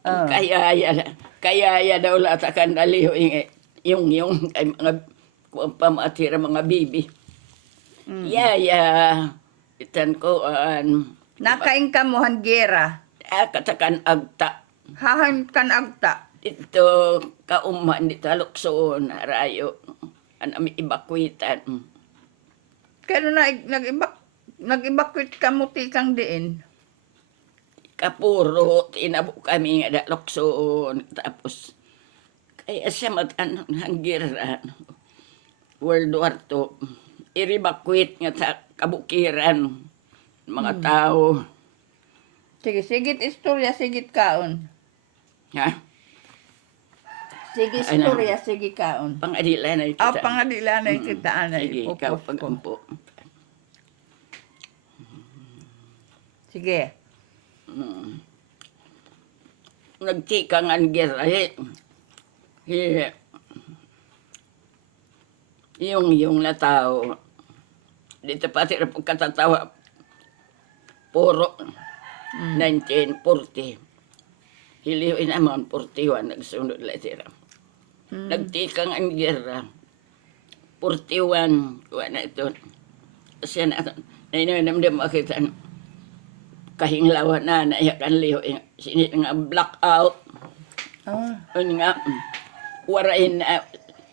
Oh. Kaya daw latakan daliho yung ay mga kung pamatira mga bibi. Yaya, itan ko Nakain ka mo hanggera. katakan agta. Hahan kan agta. Ito kauman di taluksoon rayo. Ami ibakwitan. Kano na nag-evacuate ka mo tikang diin. Kapuro, tinabo kami nga daloksoon. Tapos, kaya siya hanggiran. World War II. Iribakwit nga sa kabukiran. Mga tao. Sige, sigit istorya, sigit kaon. Ha? Sige Ano? istorya, sige kaon. Pangadila na Ah, kita. pangadila na kita anay. Sige, ikaw pagampo. Sige. Nagtikang ang girahe. Yung na tao. Dito pati na pagkatatawa. Puro 1940. Hiliwin naman 41. Nagsunod lang sila. Nagtikang ang gera. 41. Kuha na ito. Kasi nainamdam makita kahinglawan na naiyakan liho. Sinit nga blackout. Ah. Yun nga, warain na,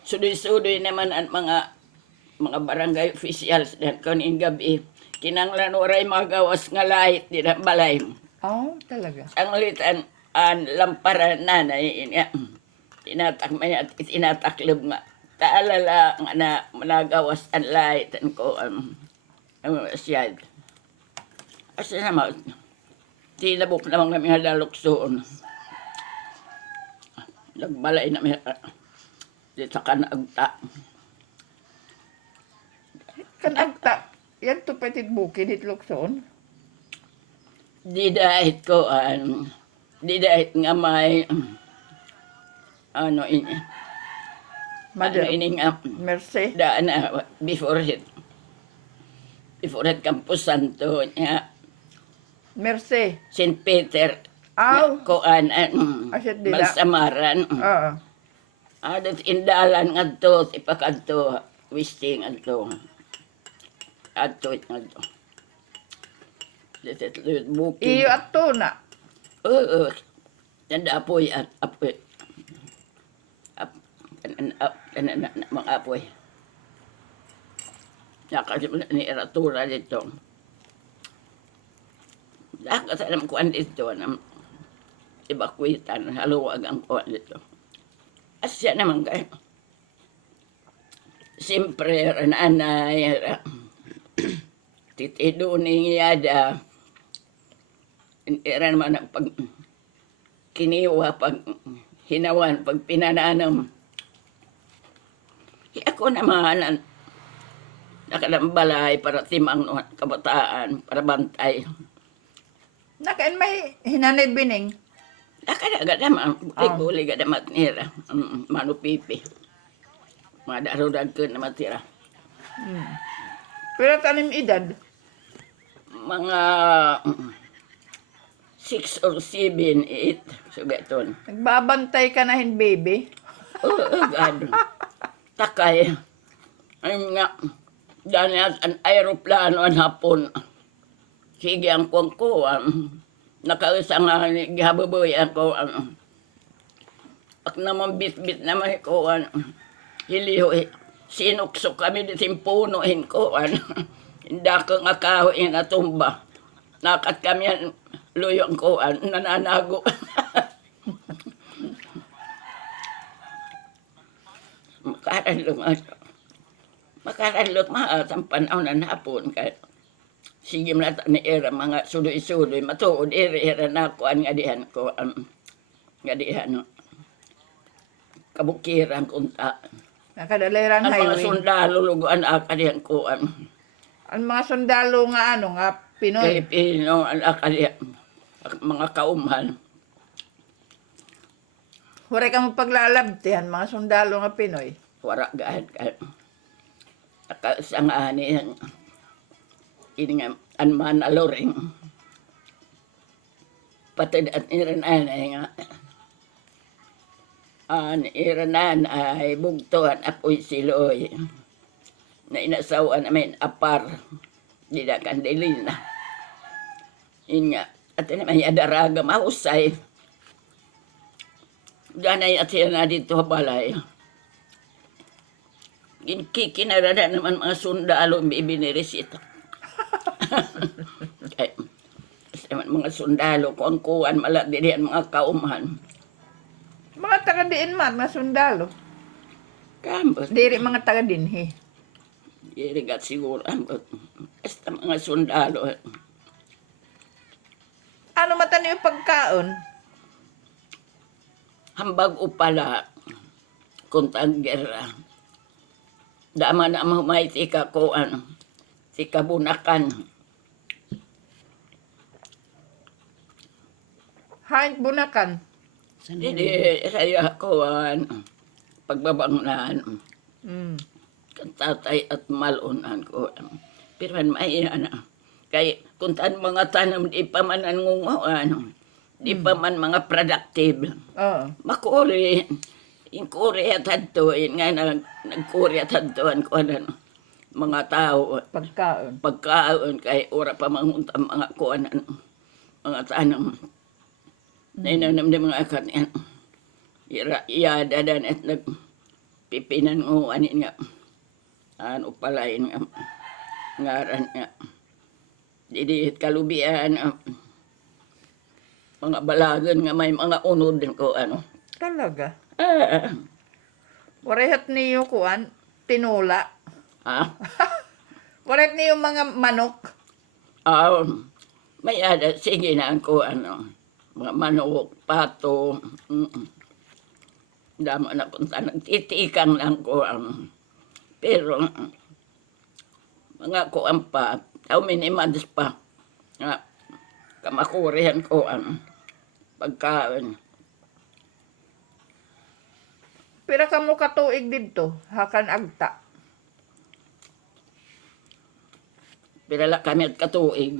sudoy-sudoy naman ang mga barangay officials dan kaning gabi. Kinanglan waray magawas nga light di na balay. Oh, talaga. Ang litan an lamparan na tinatakmay at itinataklob nga. Taalala nga na managawas ang light an ko siyad. Asa naman, tinabok naman kami nga laluksoon. Nagbalay na may dito ka naagta. Kan agta. Yan to petit bukid itlokson. Di dahit nga may ano ini. Ano ini nga Mercy. daan na before it Campus Santo niya Mercy. St. Peter Aw. koan Asyat dila. Balsamaran. Oo. Adat indalan ngadto ipakadto wisting adto. Adto ngadto. Dito bukid. Iyo ato na. Oo. Tanda apoy at apoy. Mga apoy. Nakasimula ni Eratura dito. Dapat alam ko an dito ng ibakwitan, haluwag ang kuwan dito. Asya naman kayo. Siyempre, nanay, titido ni Yada. Era naman ang pag kiniwa, pag hinawan, pag pinananam. Ako naman, nakalambalay para timang kabataan, para bantay. Nakain may hinanay bining. Nakadaga naman, bulig-bulig ada matira. Manupipi. Mga darudag ko na matira. Pero tanim edad. Mga 6 or 7, 8. Sugaton. Nagbabantay ka na hin baby. Oo, gado. Takay. Ayun nga. Dahil ang aeroplano ang hapon. Sige ang kuwang-kuwang. Nakaisa nga gihababoy ako. Ak naman bit-bit naman ko. Hiliho. Sinuksok kami diting puno ko. Hindi ako nga kahoy nga tumba. Nakat kami ang luyong ko. Nananago. Makaralok ang panahon na hapon kay sige na ni era mga sudoy-sudoy matuod era na ko ang ngadihan ko ngadihan no kabukiran kunta Nakadaliran ang mga highway. sundalo luguan akadihan ko Ang mga sundalo nga ano nga Pinoy. Pilipino ang akadihan mga kauman Huray ka mo paglalabtihan mga sundalo nga Pinoy. wara gahad sa nga ani ini nga anman aloring patid at iranan ay nga. An iranan ay bugtuan apoy siloy. Na inasawan namin apar. Di na kandilin na. Yun nga. At naman adaraga mahusay. Ganay at siya na dito balay. Kikinarada naman mga sundalo ibinirisita. Kaya, mga sundalo, kuan malagdirian mga kauman. Mga taga-diin man, mga sundalo. Kambot. Diri mga taga-dinhi. Irigat siguro. Basta mga sundalo. Ano mata niyo pagkaon? Hambag upala. Kuntang gera. Dama na mahumay tika kuan. Tika bunakan. Haint bunakan. Hindi, saya kuan. Pagbabangunan. Mm. Tatay at malunan ko. Pero may ana. Kay kuntan mga tanam di pa man angunguan. Di pa man mga productive. Oo. Makuri. In Korea tadto, nga nag-Korea tadtoan ko mga tao. Pagkaon. Pagkaon kay ora pa manguntang mga kuanan. Mga tanam. Nainanam di mga kanyan. Iya dadan at nagpipinan ko anin nga. Ano palain nga. Ngaran nga. Didihit kalubian. Mga balagan nga may mga unod din ko ano. Talaga. Ah. Warehat niyo kuan, tinula. Ah. Warehat niyo mga manok. May ada, sige na ko ano. Mga manok, pato. Damo na punta. Nagtitikang lang ko pero mga kuan pa. Tao minimads pa. Nga, kamakurihan ko pagkain. Pira ka mo katuig dito, hakan agta. Pirala kami at katuig.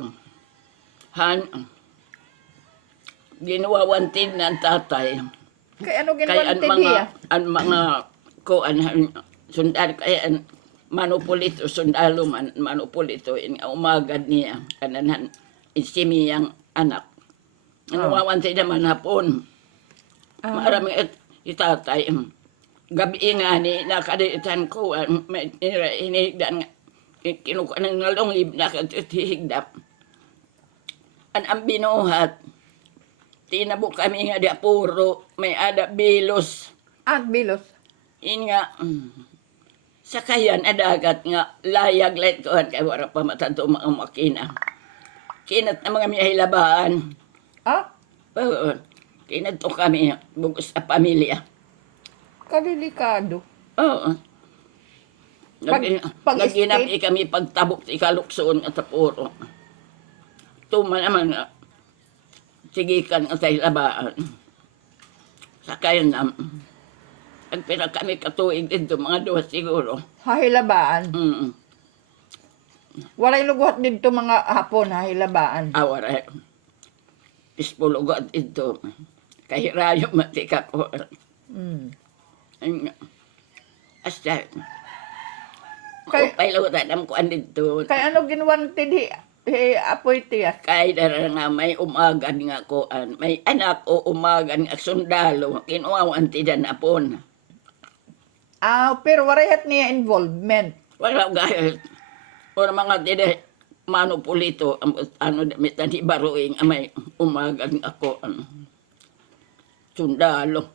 Ginawawantin na ang tatay. Kaya ano Kaya ginwantig ang mga kuan sundalo kaya manupolito sundalo man manupolito in umagad niya kananan isimiyang anak. Ano wawantin naman hapon. Maraming itatay. Gabi nga ni nakaditan ko may inigdan kinukuha ng ngalong nakatihigdap. Ang binuhat, tinabo kami nga di puro, may ada bilos. Bilos. In nga, sakayan adagat nga, layag light ko, kaya wala pa matanto mga makina. Kinat na mga miyahilabaan. Kinat to kami, bugos sa pamilya. Kalilikado. Oo. Naginapi kami pagtabok ti kaluksoon at puro. Tuma naman nga. Sigikan at ay labaan. Sakayan na. Nagpira kami katuig dito, mga 2 siguro. Hahilabaan. Walay luguhat dito mga hapon, hahilabaan. Awara. Pispulugot dito. Kahirayo matika ko. Asya. Kay pailutan am ko andito. Kay ano ginwanted apoy tiya. Kay dara nga may umagan nga koan. May anak o umagan nga sundalo. Kinuawan tidan apon. Pero warehat niya involvement. Wala gayat. Or mga tide manupulito ano mitan hibaruing may umagan nga koan. Sundalo.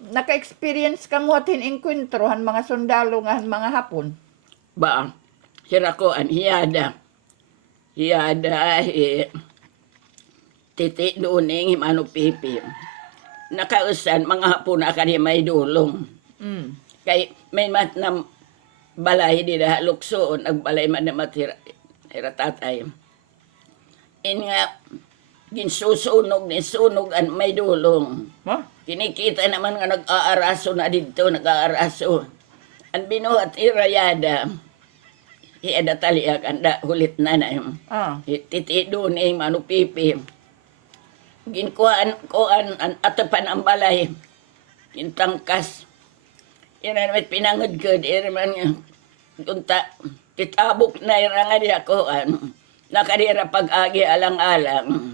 Naka-experience ka mo atin inkwentrohan mga sundalo nga mga hapon. Ba, sira ko hiyada. Hiyada, titi duning himano pipi. Nakausan, mga hapon na kani may dulong. Kay may mat na balay di na luksoon, agbalay man na matira tatay. In nga, ginsusunog ni sunog an may dulong. Kinikita naman nga nag-aaraso na dito, nag-aaraso. Ang binuhat irayada, Iada taliag anda hulit na na yung Ah. titi doon manu pipi. Ginkuan kuan an atapan ang balay. Gintangkas. Yan naman pinangod ko. Yan naman kunta kitabok na irangan niya kuan. Nakadira pag-agi alang-alang.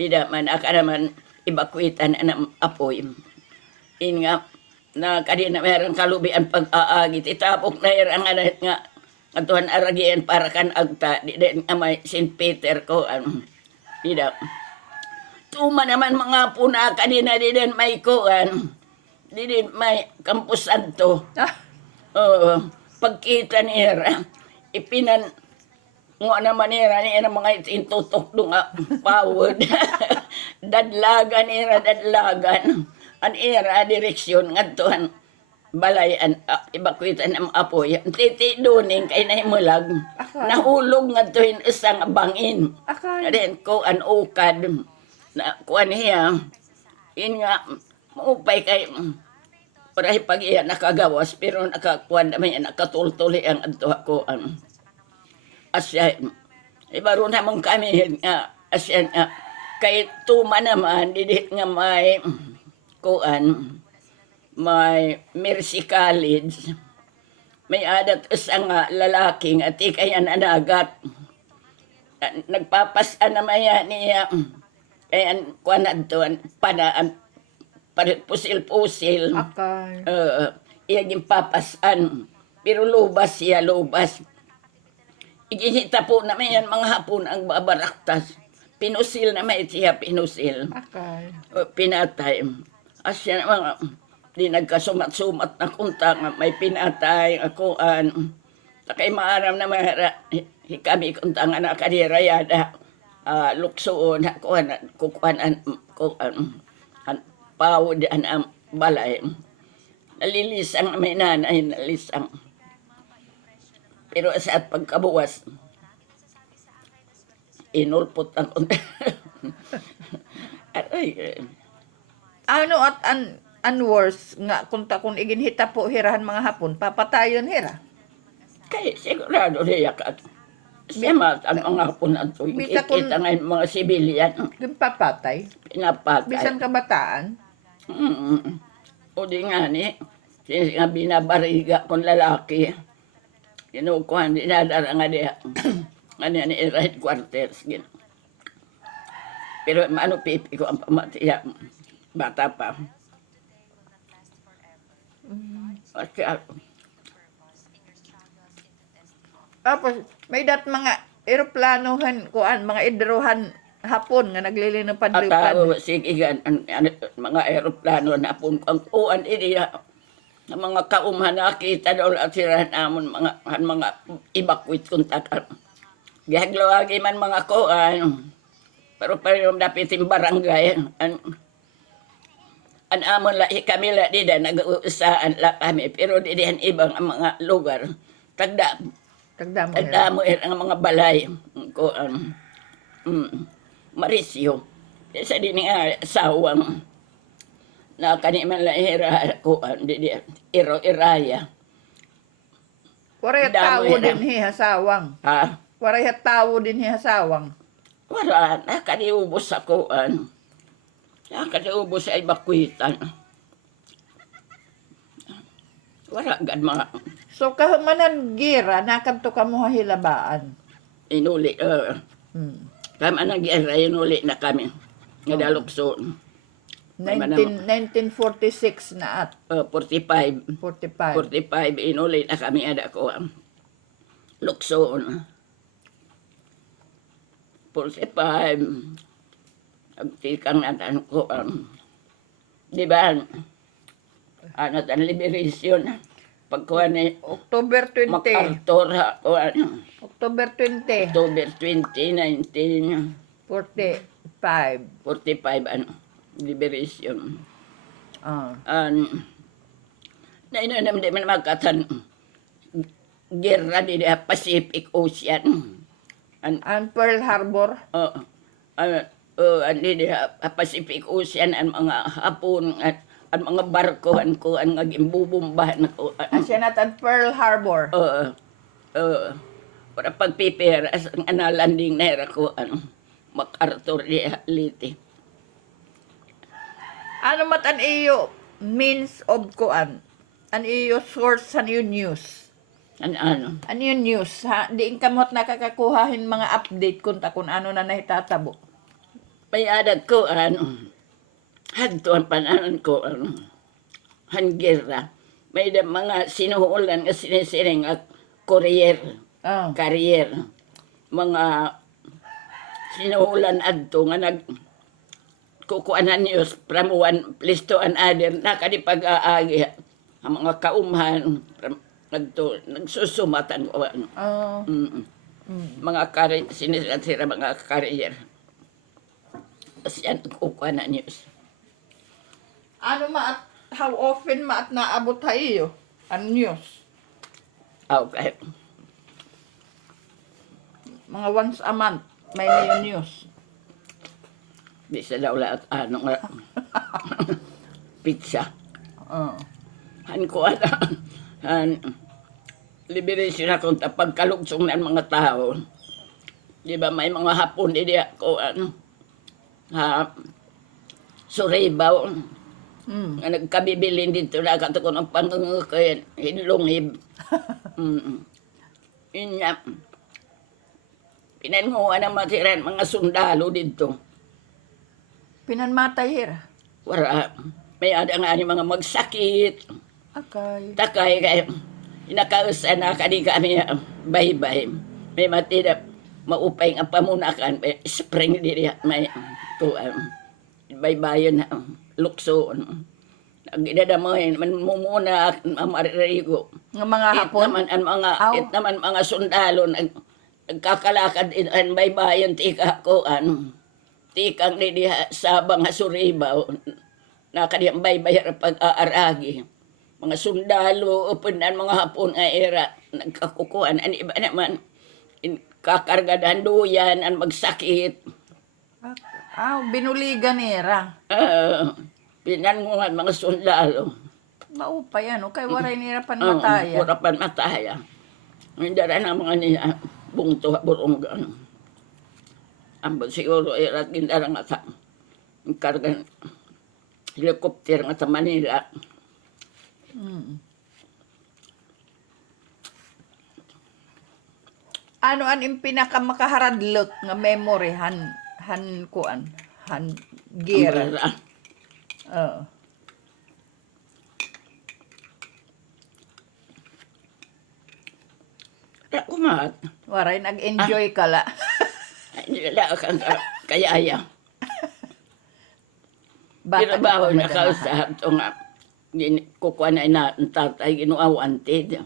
Di naman aka naman ibakwitan ng apoy. In nga na kadina meron kalubian pag-aagi. Titapok na irangan nga Atuhan aragian para kan agta di din amay St. Peter ko di da tuma naman mga puna kanina di din may kuan di din may Campus Santo Ah. pagkita nira ipinan ngo naman nira ni mga intutok do nga pawod dadlagan nira dadlagan an ira direksyon ngadtuhan balayan ibakwitan ang apoy titi duning kay nahimulag nahulog nga tuhin isang bangin Akay. rin ko an ukad na kuan hiya in nga maupay kay para pag iya nakagawas pero nakakuan naman yan nakatultuli ang adto ko asya ibaro naman kami nga asya nga kay tuma naman didit nga may kuan may Mercy College. May adat isang lalaking at ikayan anagat. Nagpapasan naman yan niya. Kaya kuanad doon, panaan, pusil-pusil. Akay. Iya yung papasan. Pero lubas siya, lubas. Iginita po naman yan mga hapon ang babaraktas. Pinusil naman siya, pinusil. Akay. Pinatay. Asya naman, di nagkasumat-sumat na kunta nga may pinatay akuan takay maaram na mahara kami kunta nga nakadira yada luksoon kuan kukuan an pawod an balay nalilisang may nanay nalisang pero sa pagkabuwas inulpot ang kunta aray Ano at worse nga kung iginhita po hirahan mga hapon, papatayon hira. Kaya sigurado niya ka. Siya ang mga hapon na ito. Bisa kung- Kita ngayon mga sibilyan. Yung papatay, Pinapatay. bisan kabataan. O di nga ni. Siya nga binabariga kong lalaki. Kinukuhan, dinadara nga niya. Nga niya ni right quarters. Pero ano pipi ko ang pamatiya. Bata pa. Kasi Tapos, may dat mga eroplanohan, kuan, mga idrohan hapon nga naglilin ng padlipan. Atao, sige gan, mga aeroplano na pun ang uan iniya ng mga kaumhan nakita daw at sirahan amon mga ibakwit kung takar. Gihaglawagi man mga kuan, pero parang dapitin barangay, an amon lahi kami la di da nag-uusaan la kami, pero di dihan ibang ang mga lugar. Tagdamo hira. Tagdamo ang mga balay, kuan. Marisyo. Sa din nga sawang na kaniman la hira ko di iraya. Waray Damo tawo hira. din hasawang. Ha? Waray tawo din hasawang. Wala na kaniubos sa kuan. Kaniubos sa ibakwitan. Wala gad mga So kahumanan gira nakanto ka mo hilabaan. inuli. Hmm. Kami ang gira inuli na kami. Nga dalukson. 1946 na at 45. 45. 45 inuli na kami ada ko. Lukson. 45. Agtikang natan ko. Di ba? Ano tan liberation. Pagkuha ni October 20. MacArthur October 20. October 20, 1945 45. liberation. Ah. Na ino naman di man makatan gera di Pacific Ocean. And Pearl Harbor. Di Pacific Ocean ang mga hapon at ang mga barko ang nga gimbubumbahan ko. Asya natin Pearl Harbor. para pagpipera ang analanding na ko MacArthur reality. Ano mat an iyo means of kuan? An iyo source sa iyo news. Ano. Ano yung news? Ha? Diin kamot nakakakuhahin mga update kung ano na nahitatabo. May adat ko, hadto ang pananon ko, hanggera. May mga sinuhulan nga sinisiring at courier, Oh. carrier. Mga sinuhulan adto nga kukuan na news from one place to another, nakadipag-aagi ang mga kaumhan, nagsusumatan ko. Oh. Mga sinisira mga carrier. Yan, kukuha na news. Ano maat, how often maat naabot ha iyo? Ang news? Okay. Mga once a month, may na yung news. Bisa daw lahat, nga, pizza. Oh. Han ko liberation akong pagkalugsong ng mga tao. Di ba may mga hapon, hindi ako, Suribaw, nga nagkabibilin dito na kato ko ng pangungukayan, hinlungib. Yun nga, pinanguha ng matiran mga sundalo dito. Pinanmatay hira. Wala, may ada nga ni mga magsakit, Okay. takay kayo. Inakausan na kani kami baybay. May matira, maupay nga pamunakan, may spring diri, may tuan. Baybayon na, lukso. Nagidadamoy, man mumuna, mamaririgo. Ng mga hapon? Aw. It naman mga sundalo, nagkakalakad in baybayon, tika ko, tikang ni sabang hasuribaw, nakadiyang baybayar pag-aaragi. Mga sundalo, upunan mga hapon nga era, nagkakukuhan. Ang iba naman, kakargadan duyan, ang magsakit. Binuligan nira. Pinangungan mga sundalo. Maupay ano, kay waray nira panmataya. Purapan mataya. Hindi rin ang mga niya, bungto, burong gano'n. Ambot siguro, irat, hindi rin nga sa, kargan, helikopter nga sa Manila. Ano an yung pinakamakaharadlot nga memory han kuan han gear. Umbrella. Oo. Kumat. Waray nag-enjoy ka la. Hindi na kang kayaya. Bata Pinabaho ka pa na kausap ito nga. Kukuha na ina ang tatay, ginuawantid.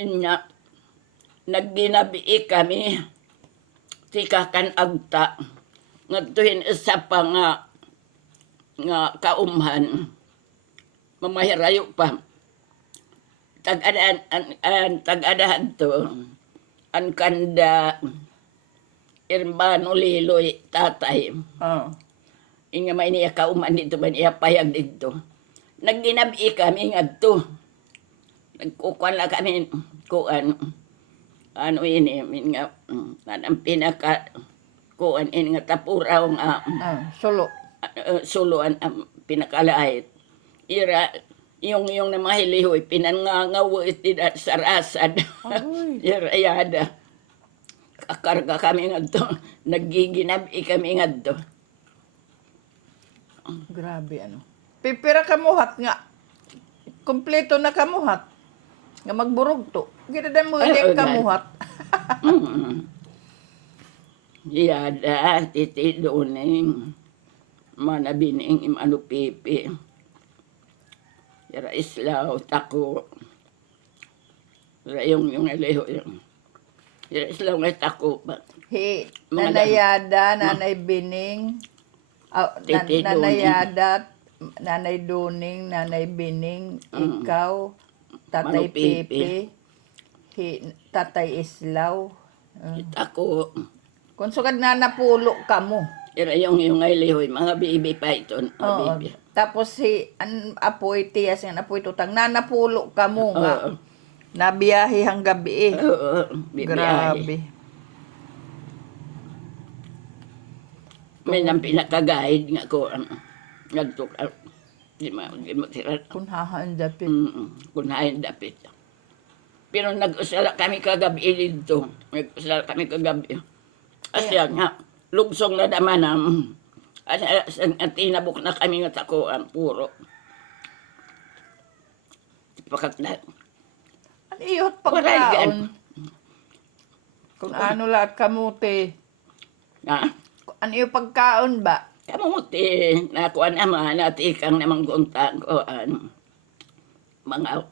Inya, nagginabi kami. Tikakan agta. Ngatuhin isa pa nga kaumhan. Mamahirayo pa. Tag-adahan to. Ang kanda, Irmano Liloy, tatay. Oo. Inga may niya kauman dito, man iya payag dito. Nagginabi kami nga to. Nagkukuan lang kami, kuan. Ano ini, nga, ang pinaka, kuan, ini nga tapuraw nga, Solo. suluan ang pinakalait. Ira, yung namahilihoy, pinangangawit din sa rasad. Aroy. Ira, yada. Kakarga kami nga to. Naggiginabi kami nga to. Grabe ano. Pipira kamuhat nga. Kompleto na kamuhat. Nga magburog to. Gina mo Ay, yung okay. kamuhat. Yada, titiluning. Manabining imano pipi. Yara islaw, tako. Yara yung aliho yung. Yara islaw nga tako. Mga Nanayada, Nanay Bining, Titi Nanayada, Nanay Duning, Nanay Bining, ikaw, Tatay Mano Pipi. Pepe, Tatay Islaw. Tako. Kung sugad na napulo ka mo. Yara yung aliho, mga bibi python. Oo. Bibi. Tapos si apoy tiyas, ang apoy tutang, nanapulo ka mo nga. Oo. Nabiyahe hang gabi eh. Oo, bibiyahe. Grabe. May nang pinaka-guide nga ko, nagtuk, di mo tira. Kunhahan dapit. Kunain dapit. Pero nag-usala kami kagabi dito. Nag-usala kami kagabi. Asya nga, lugsong na naman ang tinabok na kami nga takuan, puro. Pakat na. Ano iyot Waray gan. pagkaon? Kung ano lahat kamuti. Na, Ano yung pagkaon ba? kamuti, nakuha naman, natikang namang guntang ko, mga,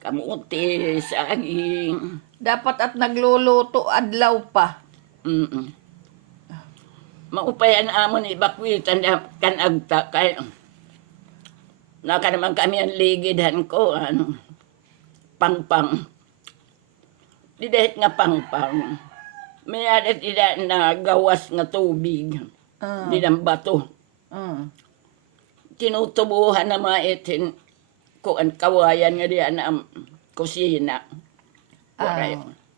kamuti, saging. Dapat at nagluluto adlaw pa. Maupayan amon ni bakwitan na kanagta kay naka naman kami ang ligidhan ko pangpang di dahit nga pangpang may adat ida na gawas nga tubig di ng bato tinutubuhan na maitin ko ang kawayan nga diyan ang kusina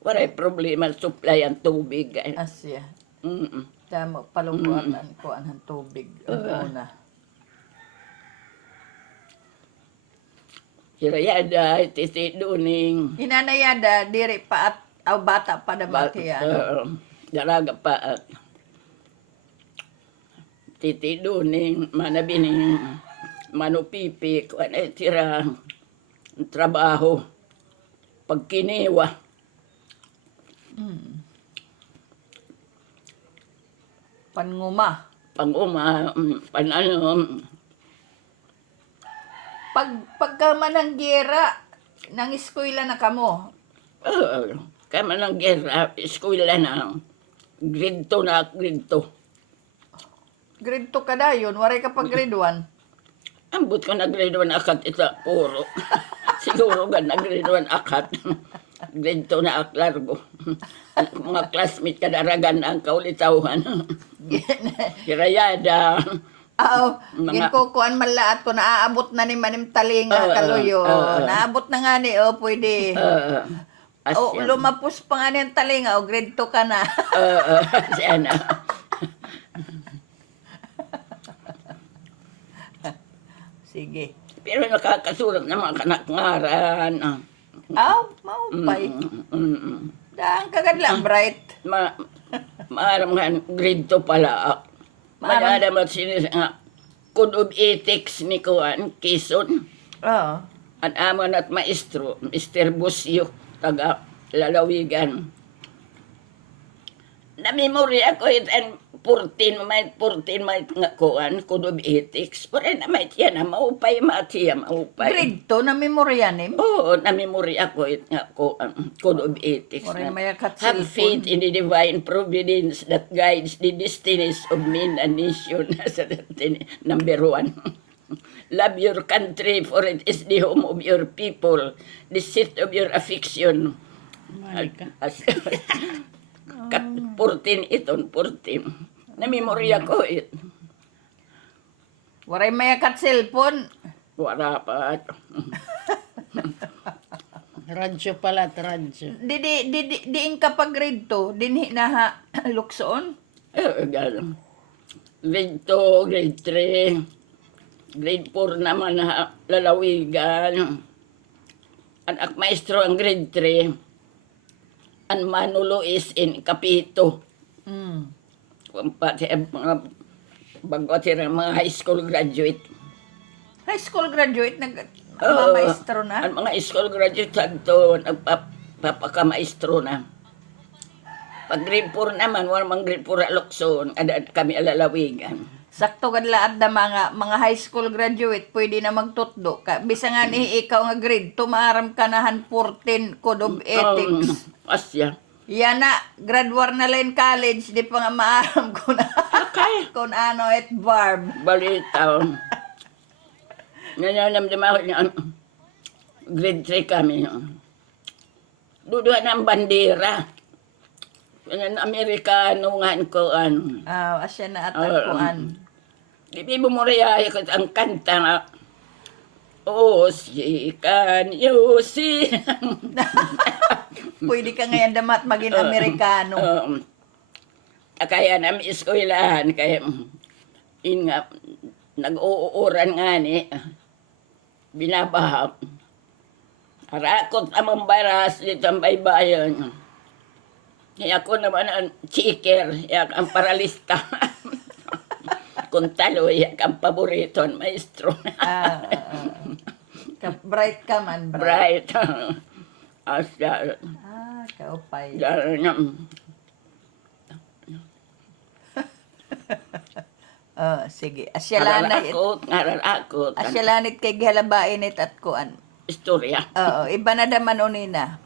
waray problema supply ang tubig Asya. mm Damo palungkuan ko ang tubig. Una. Hirayada, titi duning. Inanayada, diri pa at bata pa na ba kaya? Daraga pa at titi duning, manabining, manupipi, kung ano tira, trabaho, pagkiniwa. Panguma. Panguma, panano, Pagka mananggera, nang eskwela na kamo. kama ng gera, eskwela na, grade 2 na, grade 2. Grade 2 ka na yun, waray ka pag grade 1. Ambot ko na grade 1 akat ita puro. Siguro ka na grade 1 akat. Grade 2 na aklargo. Mga classmate kadaragan ang kaulitauhan. Hirayada. Oo, Mga- ginkukuan malaat ko, naaabot na ni Manim Talinga, kaluyo. Naabot na nga ni, pwede. Lumapos pa nga ni ang Talinga, grade 2 ka na. Siya na. Sige. Pero nakakasulat ng mga kanakngaran. Maupay. Daan kagadlang, bright. Maaram nga, grade 2 pala. Maada mo sinis nga, Code of Ethics ni Kuan, Quezon. Oo. Ang amon at maestro, Mr. Busyo, taga Lalawigan. Na-memory ako and 14 may nga Kuan, Code of Ethics. Pero na may tiyan na, maupay matiya, maupay. Grade 2 na memoryanim. Oo, na-memory ako nga Code of Ethics. Oray mayakat Have faith in the divine providence that guides the destinies of men and nation. Number 1. Love your country, for it is the home of your people, the seat of your affection. 14 iton, 14. Na-memorya ko it. Waray mayakat cellphone. Wala pa. Radyo pala, radyo. Diin ka pag grade 2, dinhi na ha, luksoon. Galang. Grade 2, grade 3, grade 4 naman na lalawigan. Anak maestro ang grade 3. Ang Manolo is in Kapito. Pati mga bago mga high school graduate. High school graduate, nagmamaestro na. Ang mga school graduate sagto, nagpapakamaestro na. Pag grade 4 naman, wala mang grade 4 alokson, ada kami alalawigan. Sakto kadlaad na mga high school graduate, pwede na magtutdo. Bisa nga ni ikaw nga grade 2, maaram ka nahan 14 Code of Ethics. Asya. Yan na, grade 1 na lang college, di pa nga maaram ko na. Kung ano, et barb. Balita. Nananamdam ako niya. Grade 3 kami. Duduhan ng bandera. Yan Amerikano nga ko Asya na atagpuan. Di bumuraya ko ang kanta nga. Osi kan yusi. Pwede ka ngayon damat maging Amerikano. Kaya namin eskwelahan, kaya in nga, nag-uuran nga ni, binabahap. Harakot amang baras dito ang baybayan. Kaya ako naman ang chiker, yak ang paralista. Kung talo, yak ang paborito, ang maestro. Bright ka man, bright. Bright. Asya. Kaupay. Sige. Asyalanit. Nararakot. Asyalanit kay gihalabain it at kuan. Istorya. Oo, iba na daman unina.